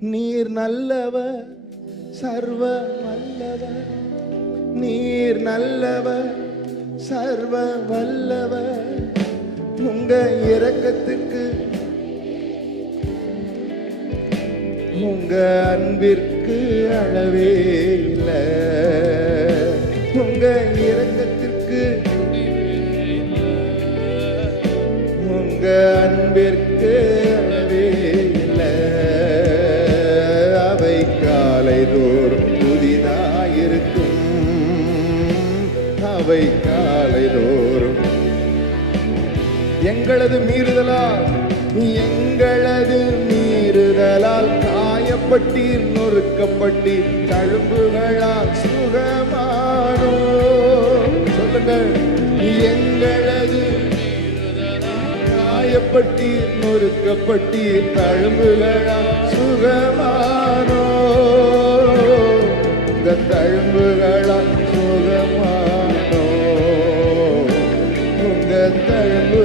நீர் நல்லவர் சர்வ வல்லவர் நீர் நல்லவர் சர்வ வல்லவர் உங்க இறக்கத்துக்கு உங்க அன்பிற்கு அளவே இல்லை. உங்க இறக்கத்திற்கு உங்க அன்பிற்கு காலை புதிதாயிருக்கும். அவை காலைதோறும் எங்களது மீறுதலால் எங்களது மீறுதலால் காயப்பட்டீர் நொறுக்கப்பட்டி தழும்புகளால் சுகமானோ. சொல்லுங்கள் எங்களது காயப்பட்டீர் நொறுக்கப்பட்டீர் தழும்புகளால் cemitério.